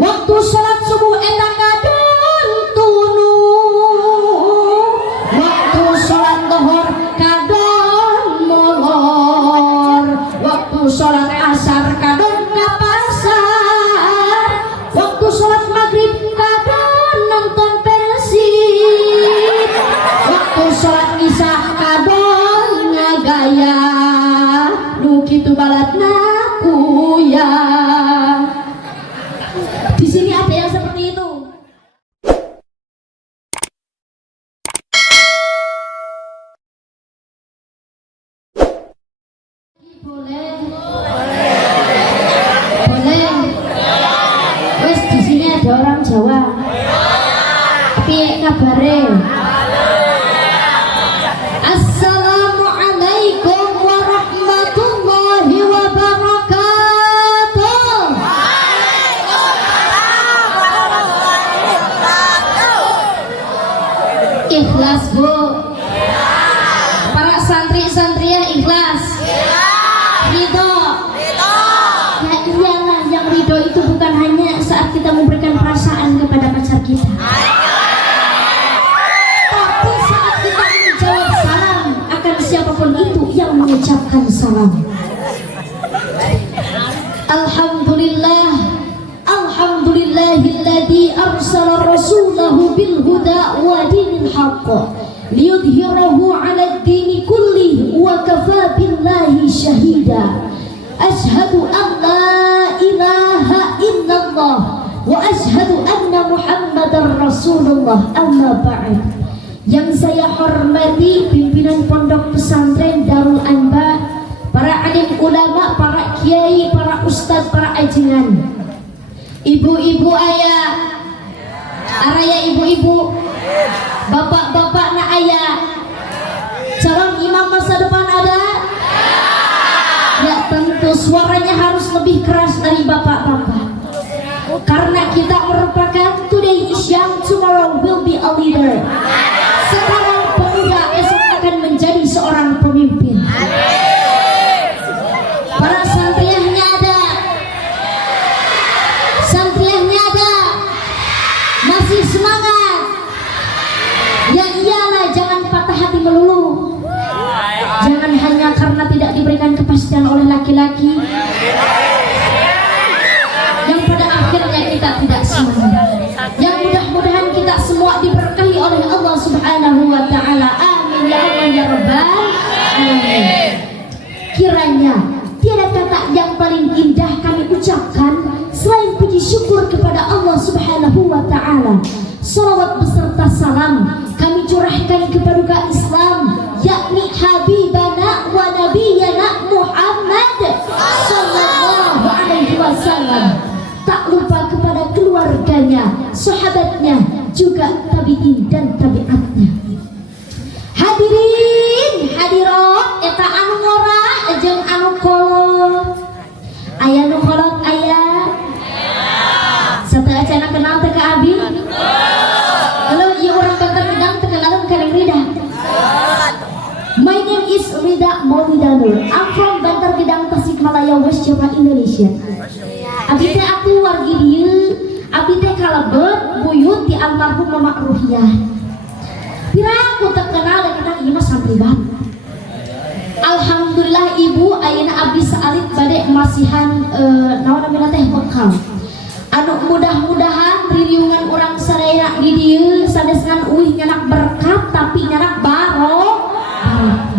Waktu salat subuh eta kadon tunu, waktu salat zuhur kadon molor, waktu salat asar kadon ka pasar, waktu salat maghrib kadon nonton Persib, waktu salat isya kadon ngagaya, nu kitu baladna kuyang. Di sini ada yang seperti itu. Boleh. Boleh. Wes di sini ada orang Jawa. Piye kabare? Assalamualaikum warahmatullahi wabarakatuh. Ikhlas Bu. Para santri-santrinya ikhlas. Ridho. Ya iyalah, yang ridho itu bukan hanya saat kita memberikan perasaan kepada pacar kita, tapi saat kita menjawab salam akan siapapun itu yang mengucapkan salam. Alhamdulillah, alhamdulillahilladzi arsala rasulahu bil huda wa dinil haqq liyudhhirahu 'ala ad-dini kullihi wa kafaa billahi shahida. Ashhadu an la ilaha illallah wa ashhadu anna muhammadar rasulullah, amma ba'd. Yang saya hormati pimpinan pondok pesantren Darul Anba, para alim ulama, para kiai, para ustadz, para ajengan, ibu-ibu ayah, araya ibu-ibu, bapak-bapak na ayah, calon imam masa depan ada? Ya tentu suaranya harus lebih keras dari bapak-bapak, karena kita merupakan today is young, tomorrow will be a leader. Sekarang pemuda, esok akan menjadi seorang pemimpin. Para santriahnya ada, santriahnya ada, masih semangat. Ya iyalah, jangan patah hati melulu. Jangan hanya karena tidak diberikan kepastian oleh laki-laki yang pada akhirnya kita tidak semangat. Yang mudah-mudahan kita semua diberkahi oleh Allah Subhanahu wa taala. Amin ya Allah ya rabbal alamin. Kiranya tiada kata yang paling indah kami ucapkan selain puji syukur kepada Allah Subhanahu wa taala. Salawat beserta salam kami curahkan kepada Islam, yakni Habibana wa Nabiyana Muhammad sallallahu alaihi wasallam. Tak lupa kepada keluarganya, sahabatnya, juga tabi'in dan tabi'atnya. Hadirin hadirat, eta anu ngora jeung anu kolot. Aya nu kolot aya. Satea cenah kenal teh ka abi? Halo, ieu urang Bantar Gedang teu kenalan ka Rida. My name is Rida Maulidanur. I'm from Bantar Gedang, Tasikmalaya, West Java, Indonesia. Abi teh aku wargi dieu, abi teh kalebet buyut di almarhum Mama Ruhiyah. Pira aku teu kenal da kita ieu mah santri banget. Alhamdulillah ibu ayeuna abdi saalit bade masihan naon namina teh bekal. Anu mudah-mudahan ririungan urang sadaya di dieu sanesngan uih nyanak berkat tapi nyanak barokah.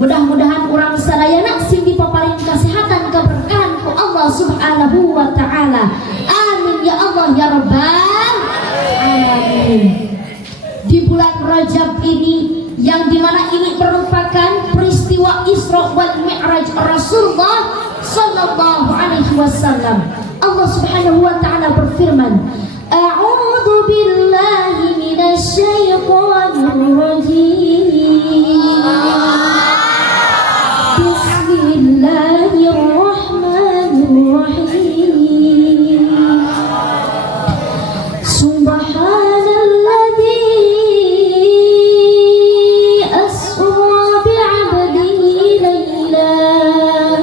Mudah-mudahan urang sadayana sing dipaparing kesehatan keberkahan ku Allah Subhanahu wa taala. Amin ya Allah ya rabbal alamin. Di bulan Rajab ini yang dimana ini merupakan peristiwa Isra wal Mi'raj Rasulullah sallallahu alaihi wasallam, Allah Subhanahu wa taala berfirman, A'udzu billahi minasy syaithanir rajim. Bismillahirrahmanirrahim. Subhanalladzi asra bi'abdihi laylan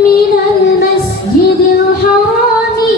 minal masjidil harami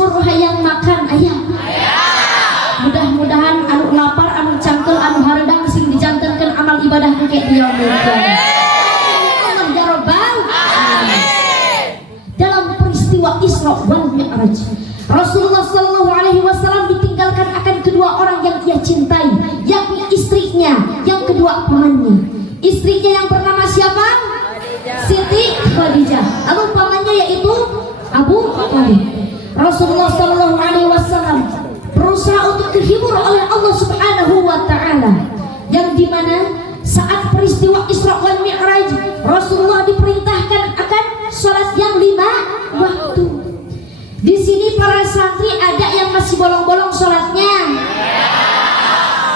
sumur hayang makan aya. Mudah-mudahan anu lapar, anu cangkel, anu hareudang sing dijantenkeun amal ibadah ke dia mungkin. Allah ya Rabbal alamin. Dalam peristiwa Isra wal Mi'raj, Rasulullah sallallahu alaihi wasallam ditinggalkan akan kedua orang yang ia cintai, yakni istrinya, yang kedua pamannya. Istrinya yang bernama siapa? Siti Khadijah. Lalu pamannya yaitu Abu Thalib. Rasulullah sallallahu alaihi wasallam berusaha untuk dihibur oleh Allah Subhanahu wa taala, yang dimana saat peristiwa Isra wal Mi'raj Rasulullah diperintahkan akan sholat yang 5 waktu. Di sini para santri ada yang masih bolong-bolong sholatnya.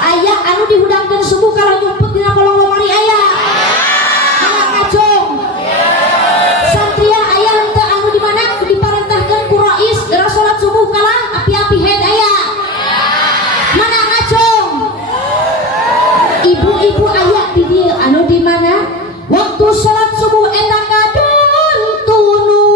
Ayah anu dihudangkan subuh kalau nyumput dina kolong lemari ayah. Anak ngacung. Santria ayah henteu anu di mana diperintahkan ku Rais geura sholat subuh kalah api-api head ayah. Mana ngacung? Ibu-ibu ayah di dieu anu di mana waktu sholat subuh eta kadon tunu,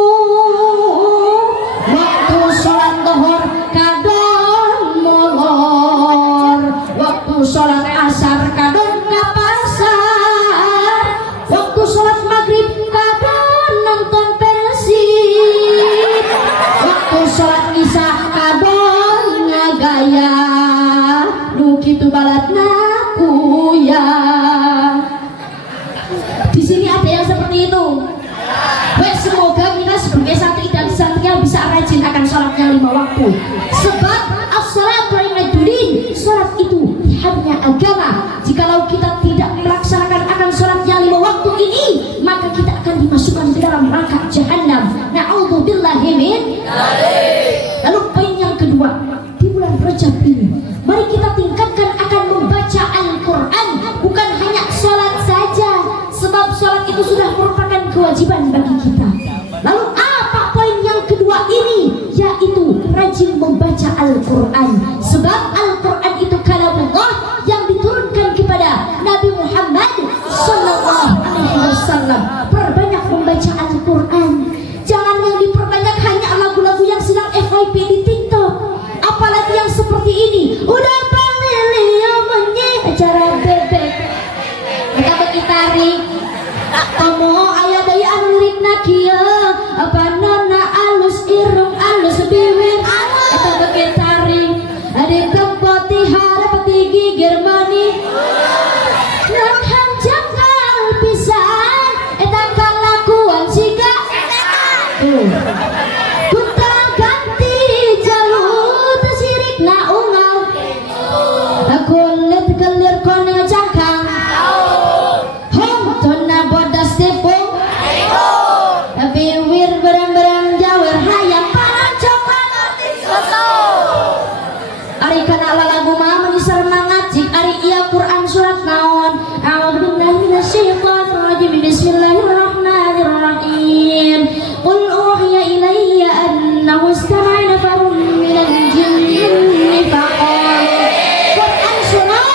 waktu sholat zuhur kadon molor, waktu sholat asar kadon ka pasar, waktu sholat maghrib kadon nonton Persib, waktu sholat isya kadon ngagaya nu kitu baladna kuya. Di sini ada yang seperti itu. Wes, semoga kita sebagai santri dan santria bisa rajin akan sholatnya 5 waktu. Sebab as-salatu imaduddin, sholat itu hanya agama. Jikalau kita tidak melaksanakan akan sholatnya 5 waktu ini, maka kita akan dimasukkan ke dalam neraka jahanam. Na'udzubillahi min dzalik. Lalu poin yang kedua, di bulan Rajab ini mari kita tingkatkan akan membaca Al-Quran, bukan hanya sholat saja, sebab sholat itu sudah merupakan kewajiban bagi kita. Lalu apa poin yang kedua ini? Yaitu rajin membaca Al-Quran, sebab Al-Quran itu kalamullah yang diturunkan kepada Nabi Muhammad sallallahu alaihi wasallam. Perbanyak membaca Al-Quran, jangan yang diperbanyak hanya lagu-lagu yang sedang FYP di TikTok, apalagi yang seperti ini. Udah palilio menyi acara bebek kita bergitarik kamu ayah daya anu lirikna kieu apa nona alus irung alus biwir eta bergitarik adik kepoti harap tinggi Germani non hanjakal pisan eta kalakuan siga kuta ganti jalur sirik na ungal kulit gelir kone cangkang hong tona bodas tepung biwir berang-berang jawer hayam pancokan ari kana lagu mah menisar mangajik ari iya Quran surat naon a'udzubillahi minasyaitonir rajim bismillahirrahmanirrahim qul uhiya ilayya annahu istama'a nafarun minal jinni faqalu Quran surah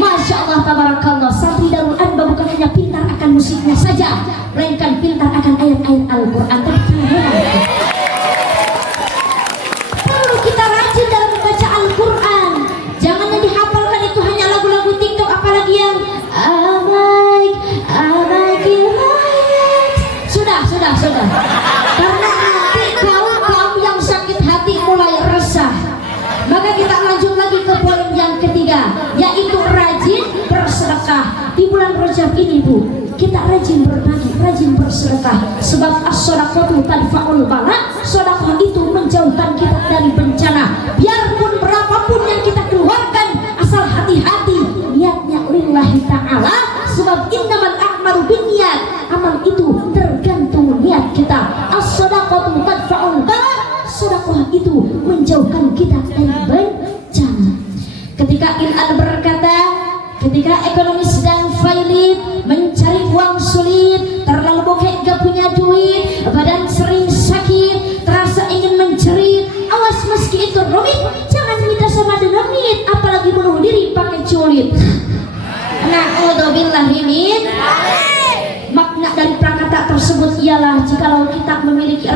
Masya Allah tabarakallah. Santri Darul Anba bukan hanya pintar akan musiknya saja, melainkan pintar akan ayat-ayat Al-Quran. Perlu kita rajin dalam membaca Al-Quran. Jangan yang dihafalkan itu hanya lagu-lagu TikTok, apalagi yang sudah. Karena nanti kaum yang sakit hati mulai resah. Maka kita lanjut lagi ke poin yang ketiga, yaitu rajin bersedekah. Di bulan Rajab ini Bu, kita rajin berbagi, rajin bersedekah. Sebab as-shadaqatu tadfa'ul bala, sedekah itu menjauhkan kita dari bencana. Biarpun berapapun yang kita keluarkan, asal hati-hati niatnya lillahi ta'ala. Sebab innamal a'malu binniyat, amal itu tergantung niat kita. As-shadaqatu tadfa'ul bala, sedekah itu menjauhkan kita dari bencana. Ketika In'an berkata, ketika ekonomi sedang failit, mencari uang sulit, terlalu bokeh gak punya duit, badan sering sakit, terasa ingin menjerit, awas meski itu rumit,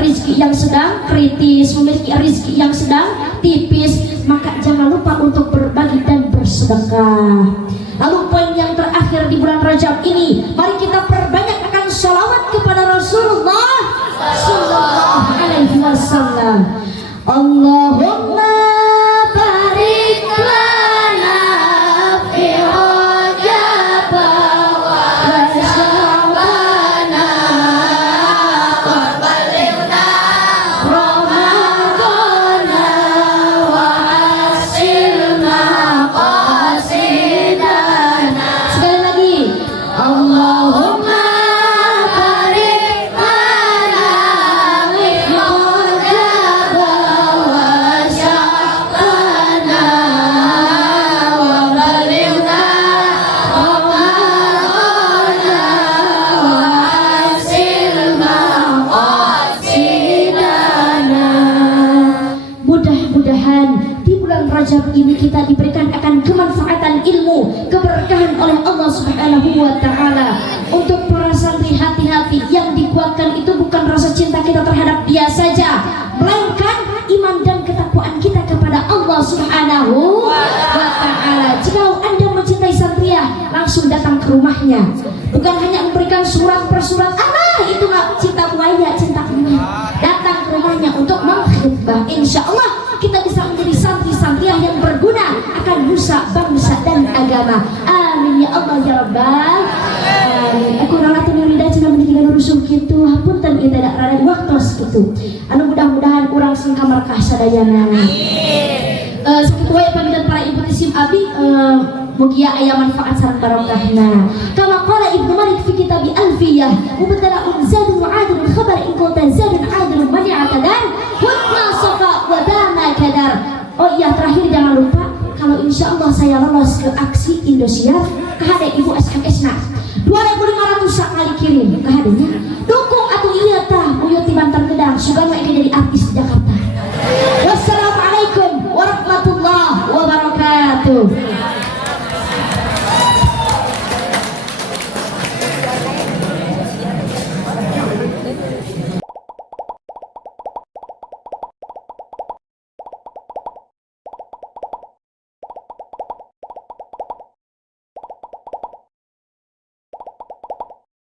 rezeki yang sedang kritis, memiliki rezeki yang sedang tipis, maka jangan lupa untuk berbagi dan bersedekah. Lalu poin yang terakhir di bulan Rajab ini, mari kita perbanyak akan sholawat kepada Rasulullah sallallahu alaihi wasallam. Allahumma barik lana fi Rajab wa Sya'bana wa balighna Ramadana wa hasilna qasidana. Sekali lagi, Allahumma barik lana fi Rajab wa Sya'bana wa balighna Ramadana wa hasilna qasidana. Mudah-mudahan di bulan Rajab ini kita diberikan akan kemanfaatan ilmu, keberkahan oleh Allah Subhanahu wa taala. Untuk para santri, hati-hati, yang dikuatkan itu bukan rasa cinta kita terhadap dia saja, melainkan iman dan ketakwaan kita kepada Allah Subhanahu wa taala. Jika Anda mencintai Santriah, langsung datang ke rumahnya. Bukan hanya memberikan surat per surat, itu nggak cinta buaya, cinta dunia. Datang ke rumahnya untuk mengkhidbah. Insya Allah kita bisa menjadi santri-santriah yang berguna akan nusa, bangsa dan agama. Amin ya Allah ya Rabbal alamin. Aku ralatun yurida cina mendidikan rusuh gitu, hapunten ieu tidak rada waktu gitu. Anu mudah-mudahan urang sing kamarkah sadayana. Sakit wae pamitan para ibu isim abi, mugia aya manfaat sareng barokahna. Kama qala Ibnu Malik fi kitab Alfiyah, mubtada'un zadun wa 'adun khabar in kunta zadun 'adun mani'atan wa nasafa wa dama kadar. Oh iya, terakhir jangan lupa, kalau insya Allah saya lolos ke aksi Indosiar, kehade ibu SMS-na 2.500 sekali kirim kehadenya. Dukung atau iya tah uyut di Banten Gedang, sugan we jadi artis Jakarta. Wassalamualaikum warahmatullahi wabarakatuh.